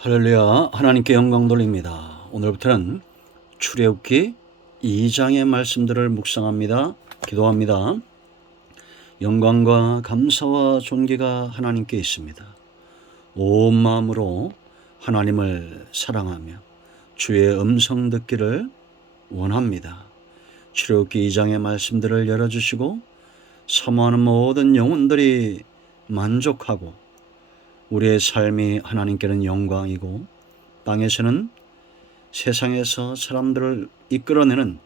할렐루야. 하나님께 영광 돌립니다. 오늘부터는 출애굽기 2장의 말씀들을 묵상합니다. 기도합니다. 영광과 감사와 존귀가 하나님께 있습니다. 온 마음으로 하나님을 사랑하며 주의 음성 듣기를 원합니다. 출애굽기 2장의 말씀들을 열어주시고 사모하는 모든 영혼들이 만족하고 우리의 삶이 하나님께는 영광이고 땅에서는 세상에서 사람들을 이끌어내는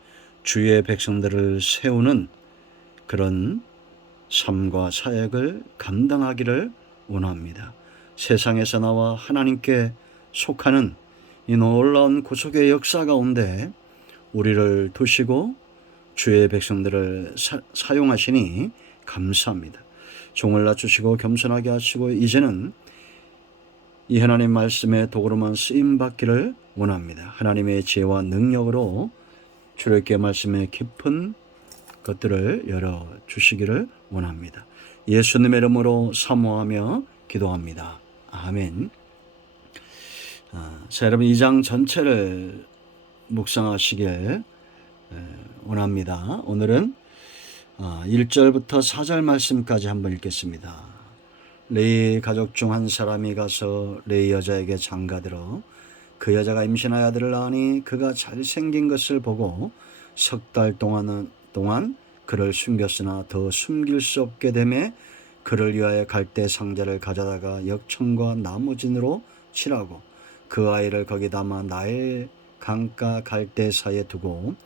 주의 백성들을 세우는 그런 삶과 사역을 감당하기를 원합니다. 세상에서 나와 하나님께 속하는 이 놀라운 구속의 역사 가운데 우리를 두시고 주의 백성들을 사용하시니 감사합니다. 종을 낮추시고 겸손하게 하시고 이제는 이 하나님 말씀의 도구로만 쓰임받기를 원합니다. 하나님의 지혜와 능력으로 출애굽기 말씀의 깊은 것들을 열어주시기를 원합니다. 예수님의 이름으로 사모하며 기도합니다. 아멘. 자, 여러분 2장 전체를 묵상하시길 원합니다. 오늘은 1절부터 4절 말씀까지 한번 읽겠습니다. 레이 가족 중 한 사람이 가서 레이 여자에게 장가들어 그 여자가 임신하여 아들을 낳으니 그가 잘생긴 것을 보고 석 달 동안 그를 숨겼으나 더 숨길 수 없게 되매 그를 위하여 갈대 상자를 가져다가 역청과 나무진으로 칠하고 그 아이를 거기 담아 나일 강가 갈대 사이에 두고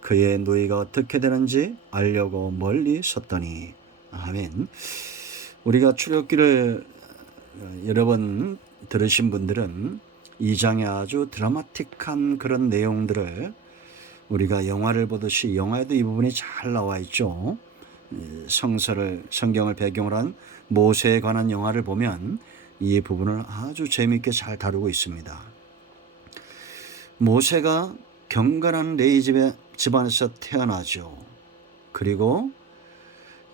그의 누이가 어떻게 되는지 알려고 멀리 섰더니. 아멘. 우리가 출애굽기를 여러 번 들으신 분들은 이 장에 아주 드라마틱한 그런 내용들을 우리가 영화를 보듯이, 영화에도 이 부분이 잘 나와 있죠. 성경을 배경으로 한 모세에 관한 영화를 보면 이 부분을 아주 재미있게 잘 다루고 있습니다. 모세가 경건한 레위 집안에서 태어나죠. 그리고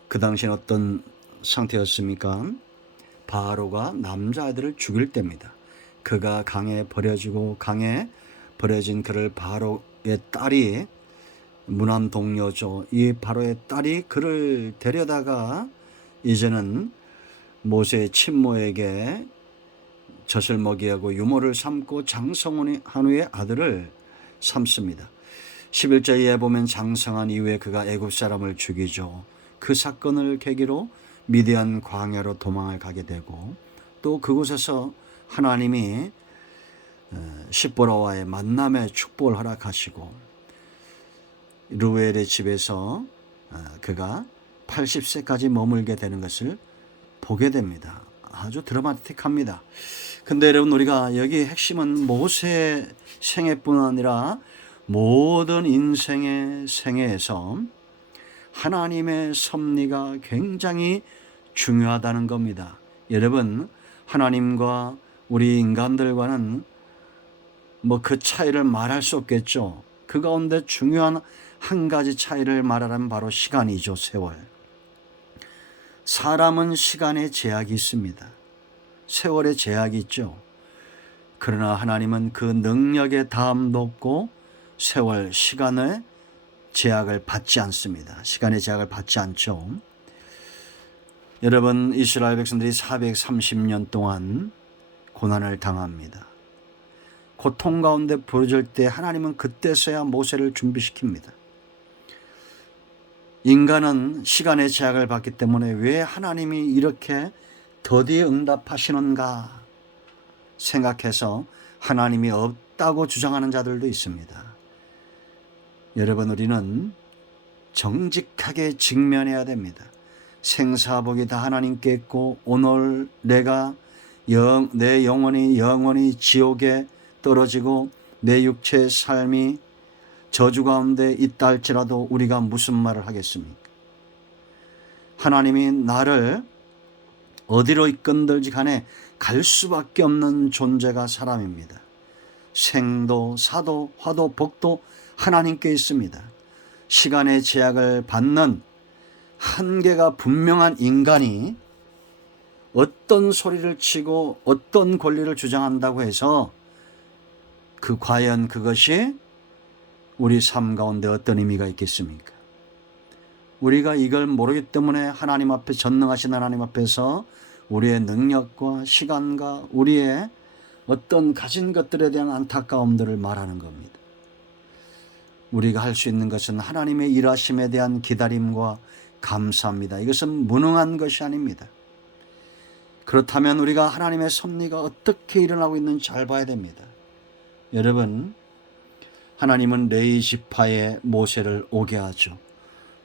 그 당시엔 어떤 상태였습니까? 바로가 남자아이들을 죽일 때입니다. 그가 강에 버려지고 강에 버려진 그를 바로의 딸이, 무남 동료죠. 이 바로의 딸이 그를 데려다가 이제는 모세의 친모에게 젖을 먹이하고 유모를 삼고 장성한 후에 아들을 삼습니다. 11절에 보면 장성한 이후에 그가 애굽 사람을 죽이죠. 그 사건을 계기로 미디안 광야로 도망을 가게 되고 또 그곳에서 하나님이 십보라와의 만남의 축복을 허락하시고 루엘의 집에서 그가 80세까지 머물게 되는 것을 보게 됩니다. 아주 드라마틱합니다. 근데 여러분, 우리가 여기 핵심은 모세의 생애뿐 아니라 모든 인생의 생애에서 하나님의 섭리가 굉장히 중요하다는 겁니다. 여러분, 하나님과 우리 인간들과는 그 차이를 말할 수 없겠죠. 그 가운데 중요한 한 가지 차이를 말하라면 바로 시간이죠. 세월. 사람은 시간에 제약이 있습니다. 세월에 제약이 있죠. 그러나 하나님은 그 능력의 다함도 없고 세월, 시간의 제약을 받지 않습니다. 시간의 제약을 받지 않죠. 여러분, 이스라엘 백성들이 430년 동안 고난을 당합니다. 고통 가운데 부르짖을 때 하나님은 그때서야 모세를 준비시킵니다. 인간은 시간의 제약을 받기 때문에 왜 하나님이 이렇게 더디에 응답하시는가 생각해서 하나님이 없다고 주장하는 자들도 있습니다. 여러분, 우리는 정직하게 직면해야 됩니다. 생사복이 다 하나님께 있고 오늘 내가 내 영혼이 지옥에 떨어지고 내 육체의 삶이 저주 가운데 있다 할지라도 우리가 무슨 말을 하겠습니까? 하나님이 나를 어디로 이끈들지 간에 갈 수밖에 없는 존재가 사람입니다. 생도 사도 화도 복도 하나님께 있습니다. 시간의 제약을 받는 한계가 분명한 인간이 어떤 소리를 치고 어떤 권리를 주장한다고 해서 과연 그것이 우리 삶 가운데 어떤 의미가 있겠습니까? 우리가 이걸 모르기 때문에 하나님 앞에, 전능하신 하나님 앞에서 우리의 능력과 시간과 우리의 어떤 가진 것들에 대한 안타까움들을 말하는 겁니다. 우리가 할 수 있는 것은 하나님의 일하심에 대한 기다림과 감사합니다. 이것은 무능한 것이 아닙니다. 그렇다면 우리가 하나님의 섭리가 어떻게 일어나고 있는지 잘 봐야 됩니다. 여러분, 하나님은 레위 지파에 모세를 오게 하죠.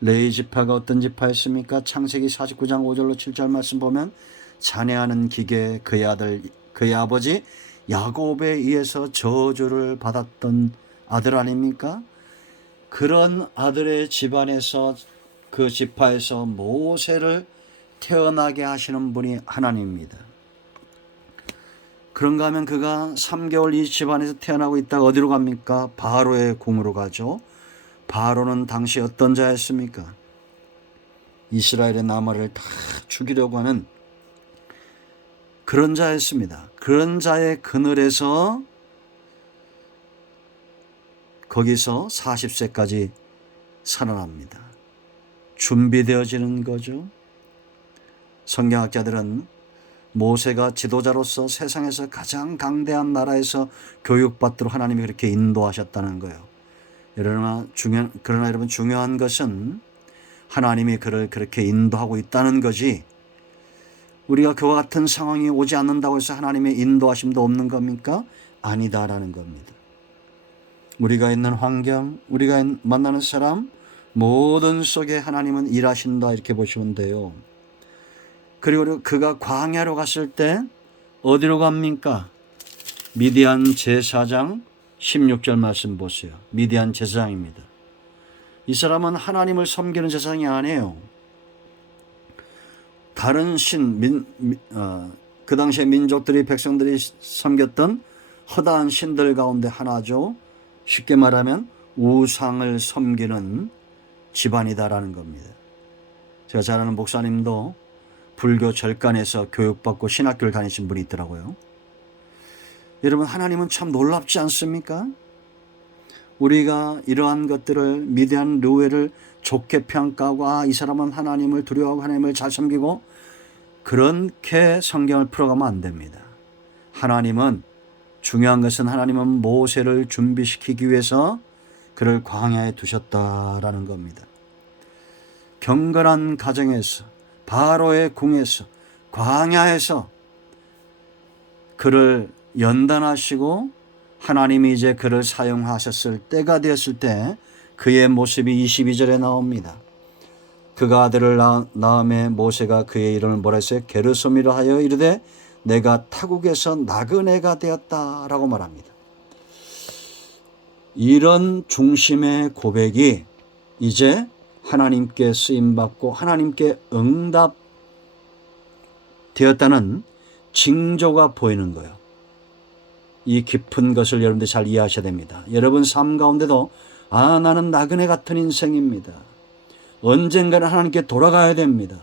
레위 지파가 어떤 지파였습니까? 창세기 49장 5절로 7절 말씀 보면 잔해하는 기계 그의 아들, 그의 아버지 야곱에 의해서 저주를 받았던 아들 아닙니까? 그런 아들의 집안에서, 그 지파에서 모세를 태어나게 하시는 분이 하나님입니다. 그런가 하면 그가 3개월 이 집안에서 태어나고 있다가 어디로 갑니까? 바로의 궁으로 가죠. 바로는 당시 어떤 자였습니까? 이스라엘의 남아를 다 죽이려고 하는 그런 자였습니다. 그런 자의 그늘에서 거기서 40세까지 살아납니다. 준비되어지는 거죠. 성경학자들은 모세가 지도자로서 세상에서 가장 강대한 나라에서 교육받도록 하나님이 그렇게 인도하셨다는 거예요. 그러나 여러분, 중요한 것은 하나님이 그를 그렇게 인도하고 있다는 거지, 우리가 그와 같은 상황이 오지 않는다고 해서 하나님의 인도하심도 없는 겁니까? 아니다라는 겁니다. 우리가 있는 환경, 우리가 만나는 사람 모든 속에 하나님은 일하신다, 이렇게 보시면 돼요. 그리고 그가 광야로 갔을 때 어디로 갑니까? 미디안 제사장 16절 말씀 보세요. 미디안 제사장입니다. 이 사람은 하나님을 섬기는 제사장이 아니에요. 다른 그 당시에 민족들이, 백성들이 섬겼던 허다한 신들 가운데 하나죠. 쉽게 말하면 우상을 섬기는 집안이다라는 겁니다. 제가 잘 아는 목사님도 불교 절간에서 교육받고 신학교를 다니신 분이 있더라고요. 여러분, 하나님은 참 놀랍지 않습니까? 우리가 이러한 것들을, 미디안 르웨를 좋게 평가하고, 이 사람은 하나님을 두려워하고 하나님을 잘 섬기고, 그렇게 성경을 풀어가면 안 됩니다. 하나님은, 중요한 것은 하나님은 모세를 준비시키기 위해서 그를 광야에 두셨다라는 겁니다. 경건한 가정에서, 바로의 궁에서, 광야에서 그를 연단하시고 하나님이 이제 그를 사용하셨을 때가 되었을 때 그의 모습이 22절에 나옵니다. 그가 아들을 낳음에 모세가 그의 이름을 뭐라 했어요? 게르솜이라 하여 이르되 내가 타국에서 나그네가 되었다라고 말합니다. 이런 중심의 고백이 이제 하나님께 쓰임받고 하나님께 응답되었다는 징조가 보이는 거예요. 이 깊은 것을 여러분들이 잘 이해하셔야 됩니다. 여러분 삶 가운데도 나는 나그네 같은 인생입니다. 언젠가는 하나님께 돌아가야 됩니다.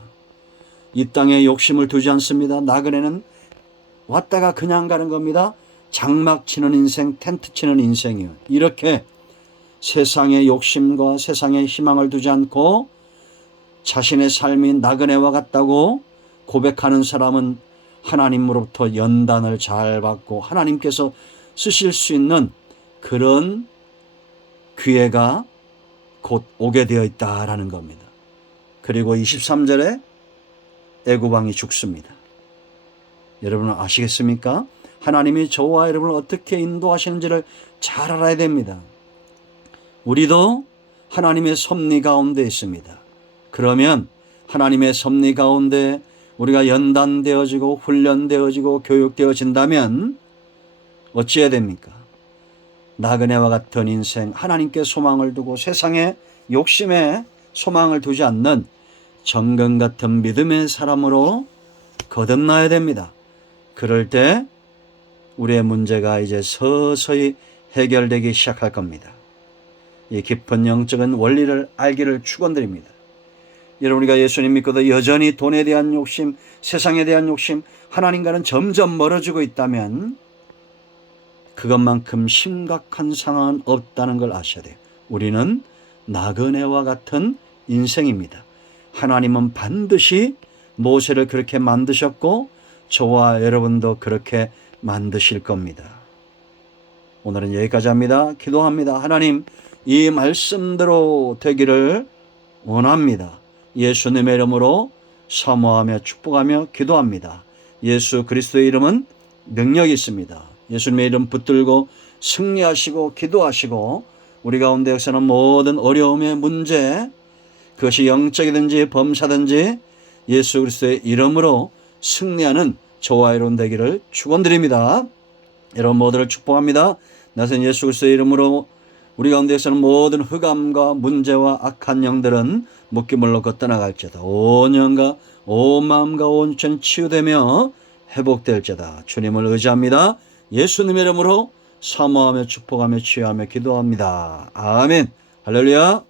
이 땅에 욕심을 두지 않습니다. 나그네는 왔다가 그냥 가는 겁니다. 장막 치는 인생, 텐트 치는 인생이에요. 이렇게 세상의 욕심과 세상의 희망을 두지 않고 자신의 삶이 나그네와 같다고 고백하는 사람은 하나님으로부터 연단을 잘 받고 하나님께서 쓰실 수 있는 그런 기회가 곧 오게 되어 있다라는 겁니다. 그리고 23절에 애굽왕이 죽습니다. 여러분은 아시겠습니까? 하나님이 저와 여러분을 어떻게 인도하시는지를 잘 알아야 됩니다. 우리도 하나님의 섭리 가운데 있습니다. 그러면 하나님의 섭리 가운데 우리가 연단되어지고 훈련되어지고 교육되어진다면 어찌해야 됩니까? 나그네와 같은 인생, 하나님께 소망을 두고 세상에 욕심에 소망을 두지 않는 정금 같은 믿음의 사람으로 거듭나야 됩니다. 그럴 때 우리의 문제가 이제 서서히 해결되기 시작할 겁니다. 이 깊은 영적인 원리를 알기를 축원드립니다. 여러분, 우리가 예수님 믿고도 여전히 돈에 대한 욕심, 세상에 대한 욕심, 하나님과는 점점 멀어지고 있다면 그것만큼 심각한 상황은 없다는 걸 아셔야 돼요. 우리는 나그네와 같은 인생입니다. 하나님은 반드시 모세를 그렇게 만드셨고 저와 여러분도 그렇게 만드실 겁니다. 오늘은 여기까지 합니다. 기도합니다. 하나님, 이 말씀대로 되기를 원합니다. 예수님의 이름으로 사모하며 축복하며 기도합니다. 예수 그리스도의 이름은 능력이 있습니다. 예수님의 이름 붙들고 승리하시고 기도하시고 우리 가운데 역사는 모든 어려움의 문제, 그것이 영적이든지 범사든지 예수 그리스도의 이름으로 승리하는 저와 여러분 되기를 축원드립니다. 여러분 모두를 축복합니다. 나선 예수 그리스도의 이름으로 우리 가운데에서는 모든 흑암과 문제와 악한 영들은 묶임을로 떠나갈지어다. 온 영과 온 마음과 온 육체는 치유되며 회복될지어다. 주님을 의지합니다. 예수님의 이름으로 사모하며 축복하며 치유하며 기도합니다. 아멘. 할렐루야.